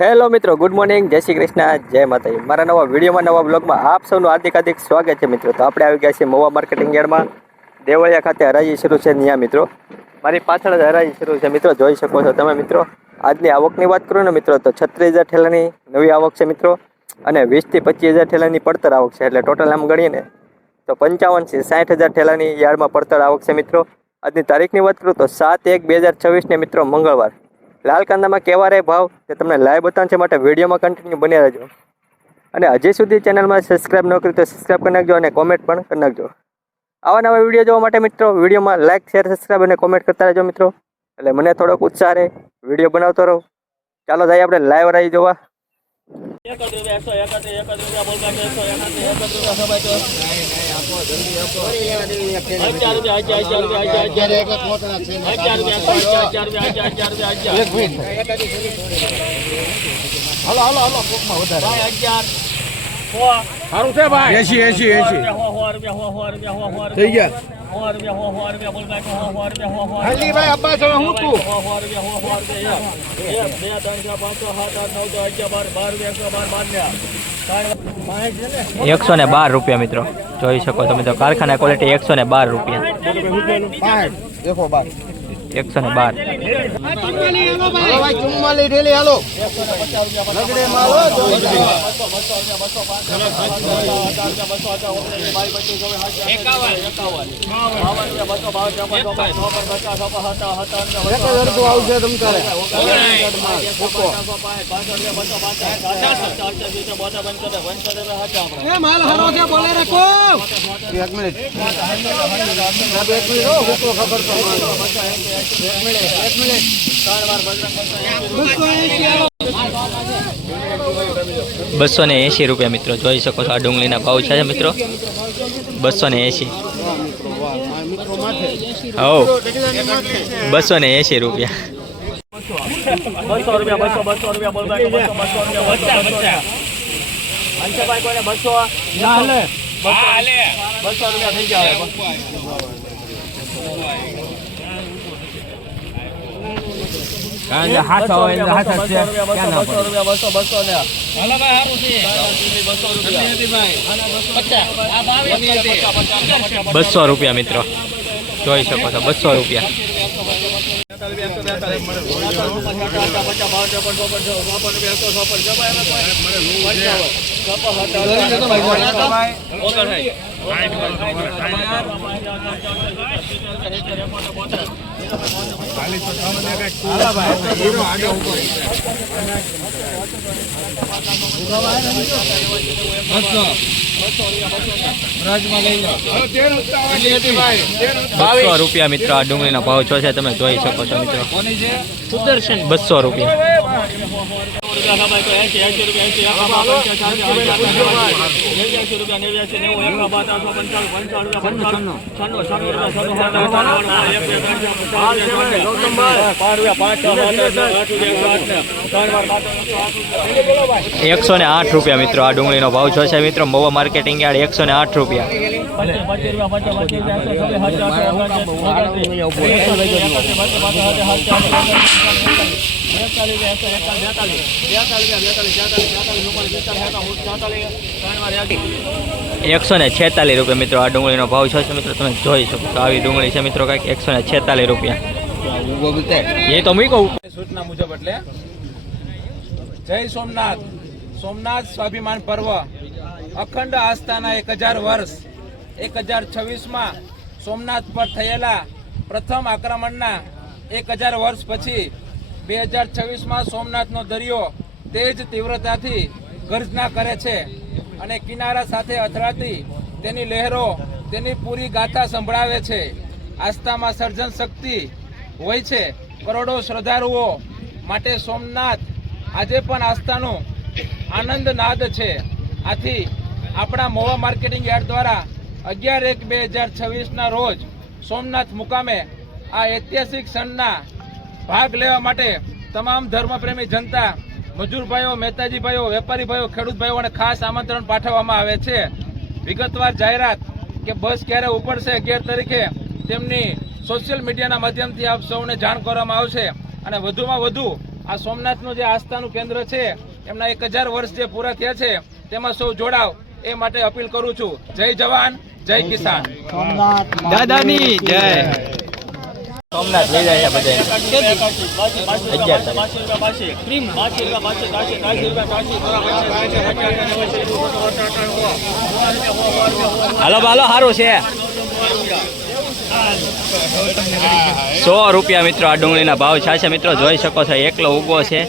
Hello મિત્રો, good morning, જય શ્રી કૃષ્ણ, જય માતાજી। મારા નવા વિડીયોમાં, નવા બ્લોગમાં આપ સૌનું હાર્દિક સ્વાગત છે મિત્રો। તો આપણે આવી ગયા છીએ મહુવા માર્કેટિંગ યાર્ડમાં, દેવળિયા ખાતે હરાજી શરૂ છે ત્યાં મિત્રો। મારી પાછળ જ હરાજી શરૂ છે મિત્રો, જોઈ શકો છો તમે મિત્રો। આજની આવકની વાત કરું ને મિત્રો તો 36,000 ઠેલાની નવી આવક છે મિત્રો, અને 20 થી 25,000 ઠેલાની પડતર આવક છે। એટલે ટોટલ આમ ગણીએ ને તો 55 થી 60,000 ઠેલાની યાર્ડમાં પડતર આવક છે મિત્રો। આજની તારીખની વાત કરું તો 7/1/2024 ને મિત્રો મંગળવાર। લાલ કાંદામાં કેવા રહે ભાવ તે તમને લાઈવ બતાવવાનું છે, માટે વિડીયોમાં કન્ટિન્યુ બન્યા રહેજો। અને હજી સુધી ચેનલમાં સબસ્ક્રાઈબ ન કરી તો સબસ્ક્રાઈબ કરી નાખજો, અને કોમેન્ટ પણ કરી નાખજો। આવા નવા વિડીયો જોવા માટે મિત્રો વિડીયોમાં લાઈક, શેર, સબસ્ક્રાઈબ અને કોમેન્ટ કરતા રહેજો મિત્રો, એટલે મને થોડોક ઉત્સાહ રહે, વિડીયો બનાવતો રહો। ચાલો જઈએ આપણે લાઈવ રહી જોવા। સારું છે ભાઈ 80 થઈ ગયા। હલ્લી ભાઈ અબ્બા છો હું તું 112 રૂપિયા મિત્રો, જોઈ શકો છો મિત્રો। કારખાના ક્વોલિટી 112 રૂપિયા, દેખો બાર 112। હાલો માલ હારો છે, બોલે રાખો 1 મિનિટ ખબર તો 280 રૂપિયા મિત્રો, જોઈ શકો છો। આ ડુંગળીના ભાવ છે મિત્રો 280। હો 280 રૂપિયા। 200 રૂપિયા થઈ જાય। હાથ હોય હાથ છે, 200 રૂપિયા મિત્રો, જોઈ શકો છો 200 રૂપિયા। રૂપિયા મિત્રો, આ ડુંગળીનો ભાવ છો છે, તમે જોઈ શકો છો મિત્રો। સુદર્શન 200 રૂપિયા। ₹108 રૂપિયા મિત્રો, આ ડુંગળીનો ભાવ છો છે મિત્રો। મહુવા માર્કેટિંગ યાર્ડ 108 રૂપિયા। ₹146 રૂપિયા મિત્રો, આ ડુંગળીનો ભાવ છે મિત્રો, તમે જોઈ શકો છો। આવી ડુંગળી છે મિત્રો કાંઈક 146 રૂપિયા। એ તો મેં કહું સૂચના મુજબ એટલે જય સોમનાથ। સોમનાથ સ્વાભિમાન પર્વ અખંડ આસ્થાના 1000 વર્ષ 1026માં સોમનાથ પર થયેલા પ્રથમ આક્રમણના 1000 વર્ષ પછી 2026માં સોમનાથનો દરિયો તેજ તીવ્રતાથી ગર્જના કરે છે, અને કિનારા સાથે અથડાતી તેની લહેરો તેની પૂરી ગાથા સંભળાવે છે। આસ્થામાં સર્જન શક્તિ હોય છે કરોડો શ્રદ્ધાળુઓ માટે સોમનાથ આજે પણ આસ્થાનો આનંદ નાદ છે। આથી આપણા મહુવા માર્કેટિંગ યાર્ડ દ્વારા 11/1/2026ના રોજ સોમનાથ મુકામે આ ઐતિહાસિક ક્ષણના ભાગ લેવા માટે તમામ ધર્મપ્રેમી જનતા, મજૂર ભાઈઓ, મહેતાજી ભાઈઓ, વેપારી ભાઈઓ, ખેડૂત ભાઈઓને ખાસ આમંત્રણ પાઠવવામાં આવે છે। વિગતવાર જાહેરાત કે બસ ક્યારે ઉપડશે 11 તારીખે તેમની સોશિયલ મીડિયાના માધ્યમથી આપ સૌને જાણ કરવામાં આવશે, અને વધુમાં વધુ આ સોમનાથનું જે આસ્થાનું કેન્દ્ર છે એમના 1000 વર્ષ જે પૂરા થયા છે તેમાં સૌ જોડાવ એ માટે અપીલ કરું છું. જય જવાન, જય કિસાન. દાદાની જય. સોમનાથ લઈ જાય છે બધા. હાલો હાલો સારું છે. 100 રૂપિયા મિત્રો આ ડુંગળીના ભાવ છે મિત્રો, જોઈ શકો છો એકલો ઊભો છે.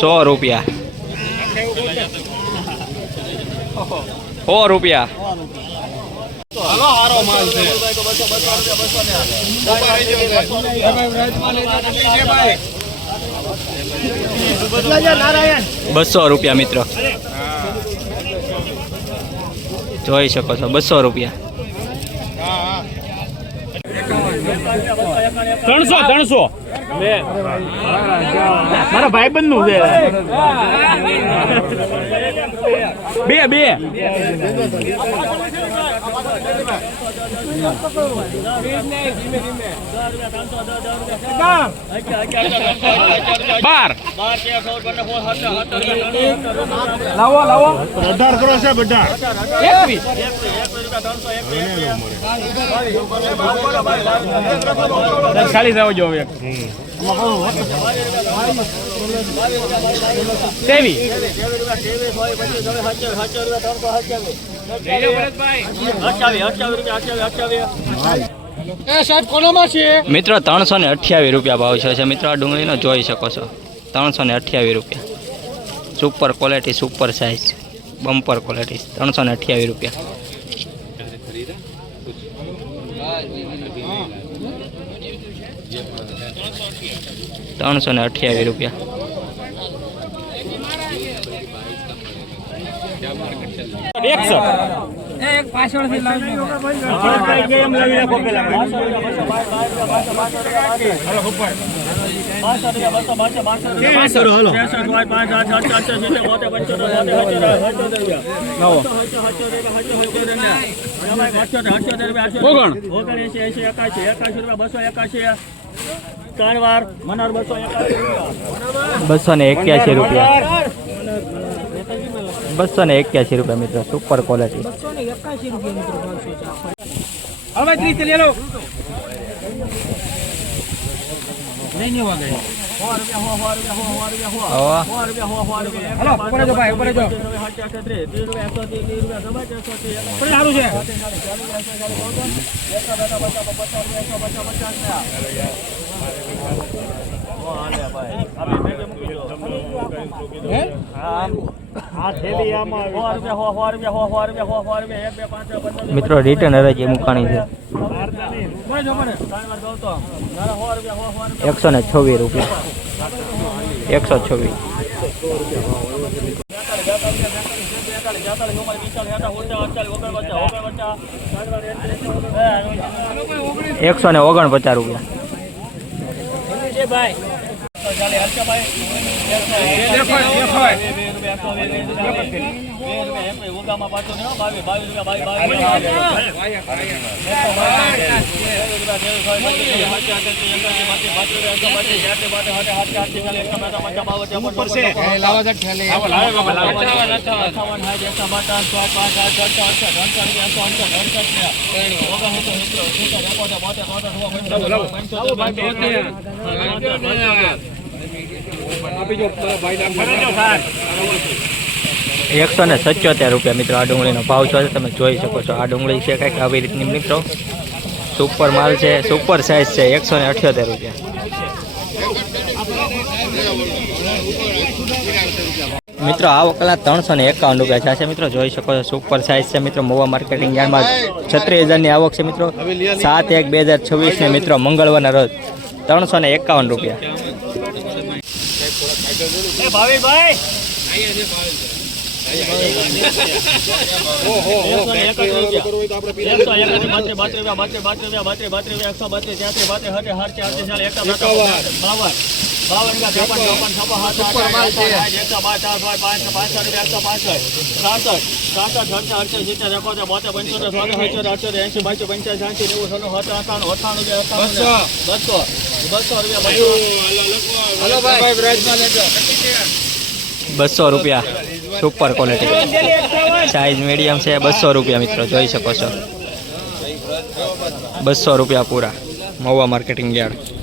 100 રૂપિયા, 100 રૂપિયા. બસો રૂપિયા મિત્રો, જોઈ શકો છો 200 રૂપિયા. 300 મારા ભાઈબંધ નું છે. બે 18 કરો છે બધા. 40 આવો જો એક સેવી મિત્રો 328 રૂપિયા ભાવ છે મિત્રો આ ડુંગળીનો, જોઈ શકો છો 328 રૂપિયા. Super quality, super size, bumper quality. 328 રૂપિયા. ₹328 રૂપિયા. ત્રણ વાર મનોર 281 રૂપિયા. 281 રૂપિયા મિત્રો, સુપર ક્વોલિટી. હવે 30 લઈ લો. નહીં વાગે. હાલો ઉપર જો ભાઈ, ઉપર જો. સારું છે. મિત્રો રિટર્ન હરાજી મુકાણી છે. 126 રૂપિયા. 126. ₹149 રૂપિયા. ₹177 મિત્રો આ ડુંગળીનો ભાવ છે, તમે જોઈ શકો છો. આ ડુંગળી છે કંઈક આવી રીતની મિત્રો, સુપર માલ છે, સુપર સાઇઝ છે. 178 રૂપિયા. મિત્રો આ વકલા 351 રૂપિયા છે મિત્રો, જોઈ શકો છો. સુપર સાઇઝ છે મિત્રો. મહુવા માર્કેટિંગ યાર્ડમાં 36,000ની આવક છે મિત્રો. 7/1/2026 ને મિત્રો મંગળવારના રોજ 351 રૂપિયા. હલો ભાઈ બ્રાજમાં લેજો 200 રૂપિયા સુપર ક્વોલિટી સાઈઝ મીડિયમ છે 200 રૂપિયા મિત્રો જોઈ શકો છો 200 રૂપિયા પૂરા મહુવા માર્કેટિંગ યાર્ડ